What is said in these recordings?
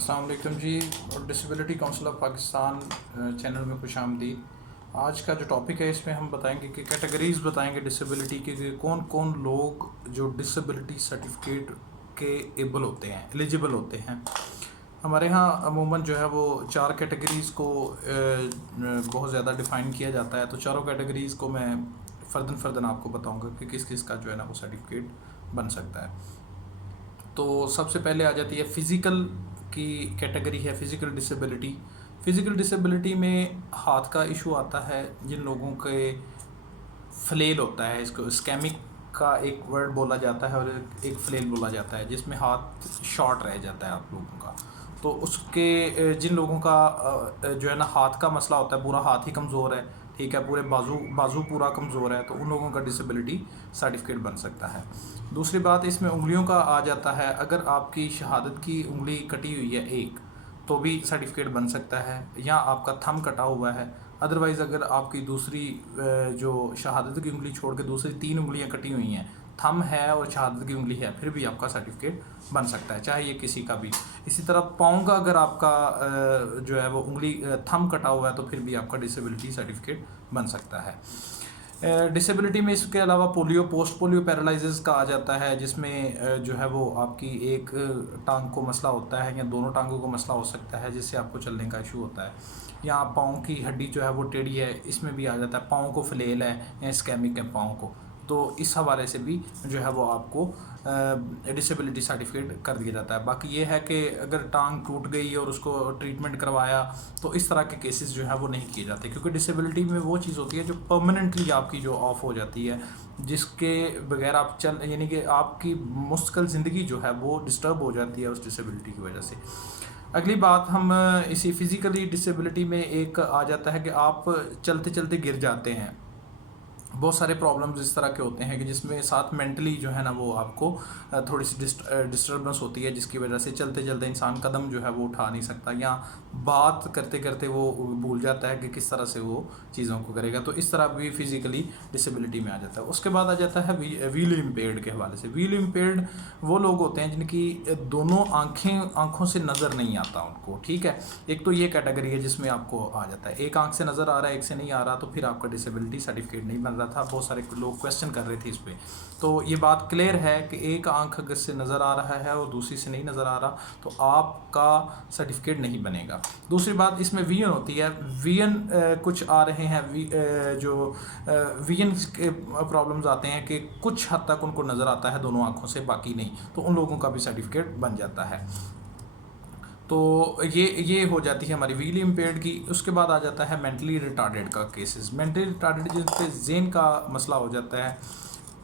अस्सलाम वालेकुम जी। और disability council of Pakistan channel में खुश आमदीद। आज का जो टॉपिक है इसमें हम बताएंगे कि कैटेगरीज़ बताएंगे डिसेबिलिटी के, कि कौन कौन लोग जो डिसेबिलिटी सर्टिफिकेट के एबल होते हैं, एलिजिबल होते हैं। हमारे यहाँ अमूमन जो है वो चार कैटेगरीज़ को बहुत ज़्यादा डिफ़ाइन किया जाता है। तो चारों कैटेगरीज़ को मैं फ़र्दन आपको बताऊँगा कि किस किस का जो है ना वो सर्टिफिकेट बन सकता है। तो सबसे पहले आ जाती है फ़िज़िकल की कैटेगरी है, फ़िज़िकल डिसेबिलिटी। फ़िज़िकल डिसेबिलिटी में हाथ का इशू आता है, जिन लोगों के फ्लेल होता है, इसको स्कैमिक का एक वर्ड बोला जाता है और एक फ्लेल बोला जाता है, जिसमें हाथ शॉर्ट रह जाता है आप लोगों का। तो उसके जिन लोगों का जो है ना हाथ का मसला होता है, पूरा हाथ ही कमज़ोर है, ठीक है, पूरे बाजू पूरा कमज़ोर है, तो उन लोगों का डिसेबिलिटी सर्टिफिकेट बन सकता है। दूसरी बात इसमें उंगलियों का आ जाता है। अगर आपकी शहादत की उंगली कटी हुई है एक, तो भी सर्टिफिकेट बन सकता है, या आपका थंब कटा हुआ है। अदरवाइज़ अगर आपकी दूसरी जो शहादत की उंगली छोड़ के दूसरी 3 उंगलियां कटी हुई हैं, थंब है और शहादत की उंगली है, फिर भी आपका सर्टिफिकेट बन सकता है, चाहे ये किसी का भी। इसी तरह पाँव का अगर आपका जो है वो उंगली थंब कटा हुआ है, तो फिर भी आपका डिसेबिलिटी सर्टिफिकेट बन सकता है। डिसेबिलिटी में इसके अलावा पोलियो, पोस्ट पोलियो पैरालिसिस का आ जाता है, जिसमें जो है वो आपकी एक टांग को मसला होता है या दोनों टांगों को मसला हो सकता है, जिससे आपको चलने का इशू होता है। या पाँव की हड्डी जो है वो टेढ़ी है, इसमें भी आ जाता है। पाँव को फ्लेल है या स्कैमिक है पाँव को, तो इस हवाले से भी जो है वो आपको डिसेबिलिटी सर्टिफिकेट कर दिया जाता है। बाकी ये है कि अगर टांग टूट गई और उसको ट्रीटमेंट करवाया, तो इस तरह के केसेस जो है वो नहीं किए जाते, क्योंकि डिसेबिलिटी में वो चीज़ होती है जो परमानेंटली आपकी जो ऑफ हो जाती है, जिसके बगैर आप यानी कि आपकी मुस्तकिल ज़िंदगी जो है वो डिस्टर्ब हो जाती है उस डिसेबिलिटी की वजह से। अगली बात, हम इसी फिज़िकली डिसेबिलिटी में एक आ जाता है कि आप चलते चलते गिर जाते हैं। बहुत सारे प्रॉब्लम्स इस तरह के होते हैं कि जिसमें साथ मेंटली जो है ना वो आपको थोड़ी सी डिस्टर्बेंस होती है, जिसकी वजह से चलते चलते इंसान कदम जो है वो उठा नहीं सकता, या बात करते करते वो भूल जाता है कि किस तरह से वो चीज़ों को करेगा। तो इस तरह भी फिज़िकली डिसेबिलिटी में आ जाता है। उसके बाद आ जाता है व्हील इम्पेयर्ड के हवाले से। व्हील इम्पेयर्ड वो लोग होते हैं जिनकी दोनों आँखों से नज़र नहीं आता उनको, ठीक है। एक तो ये कैटेगरी है जिसमें आपको आ जाता है, एक आँख से नज़र आ रहा है, एक से नहीं आ रहा, तो फिर आपका डिसेबिलिटी सर्टिफिकेट नहीं बन रहा था। बहुत सारे लोग क्वेश्चन कर रहे थे इस पे, तो ये बात क्लियर है कि एक आंख अगर से नज़र आ रहा है और दूसरी से नहीं नज़र आ रहा, तो आपका सर्टिफिकेट नहीं बनेगा। दूसरी बात इसमें वीएन होती है। वीएन कुछ आ रहे हैं, जो वीएन के प्रॉब्लम्स आते हैं कि कुछ हद तक उनको नज़र आता है दोनों आंखों से, बाकी नहीं, तो उन लोगों का भी सर्टिफिकेट बन जाता है। तो ये हो जाती है हमारी व्हील इम्पेयर्ड की। उसके बाद आ जाता है मेंटली रिटार्डेड का केसेस। मेंटली रिटार्डेड जिस पे ज़ेन का मसला हो जाता है,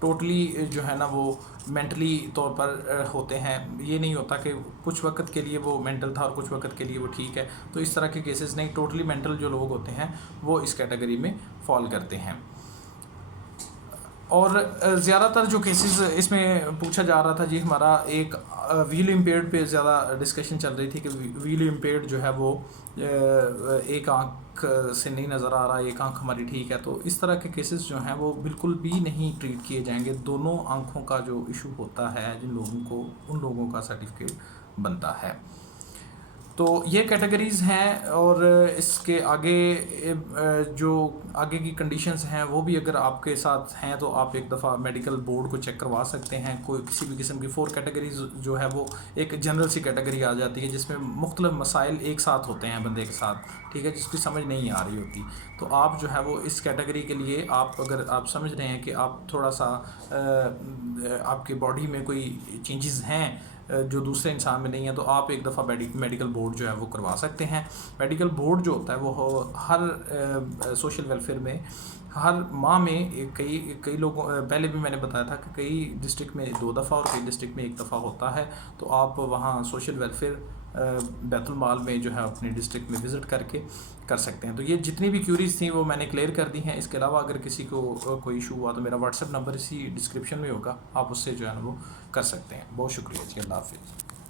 टोटली जो है ना वो मेंटली तौर पर होते हैं। ये नहीं होता कि कुछ वक्त के लिए वो मेंटल था और कुछ वक्त के लिए वो ठीक है, तो इस तरह के केसेस नहीं, टोटली मेंटल जो लोग होते हैं वो इस कैटेगरी में फॉल करते हैं। और ज़्यादातर जो केसेस इसमें पूछा जा रहा था जी, हमारा एक व्हील इम्पेयर्ड पे ज़्यादा डिस्कशन चल रही थी कि व्हील इम्पेयर्ड जो है वो एक आंख से नहीं नज़र आ रहा, एक आंख हमारी ठीक है, तो इस तरह के केसेस जो हैं वो बिल्कुल भी नहीं ट्रीट किए जाएंगे। दोनों आंखों का जो इशू होता है जिन लोगों को, उन लोगों का सर्टिफिकेट बनता है। तो ये कैटेगरीज़ हैं, और इसके आगे जो आगे की कंडीशंस हैं वो भी अगर आपके साथ हैं तो आप एक दफ़ा मेडिकल बोर्ड को चेक करवा सकते हैं। कोई किसी भी किस्म की 4 कैटेगरीज जो है वो एक जनरल सी कैटेगरी आ जाती है, जिसमें मुख्तलिफ मसाइल एक साथ होते हैं बंदे के साथ, ठीक है, जिसकी समझ नहीं आ रही होती। तो आप जो है वो इस कैटेगरी के लिए, आप अगर आप समझ रहे हैं कि आप थोड़ा सा आपके बॉडी में कोई चेंजेस हैं जो दूसरे इंसान में नहीं है, तो आप एक दफ़ा मेडिकल बोर्ड जो है वो करवा सकते हैं। मेडिकल बोर्ड जो होता है वो हर सोशल वेलफेयर में हर माह में कई लोगों, पहले भी मैंने बताया था कि कई डिस्ट्रिक्ट में 2 दफ़ा और कई डिस्ट्रिक्ट में 1 दफ़ा होता है। तो आप वहाँ सोशल वेलफेयर बैतुल माल में जो है अपने डिस्ट्रिक्ट में विज़िट करके कर सकते हैं। तो ये जितनी भी क्यूरीज थी वो मैंने क्लियर कर दी हैं। इसके अलावा अगर किसी को कोई इशू हुआ तो मेरा व्हाट्सएप नंबर इसी डिस्क्रिप्शन में होगा, आप उससे जो है ना वो कर सकते हैं। बहुत शुक्रिया जी, अल्लाह हाफ़िज़।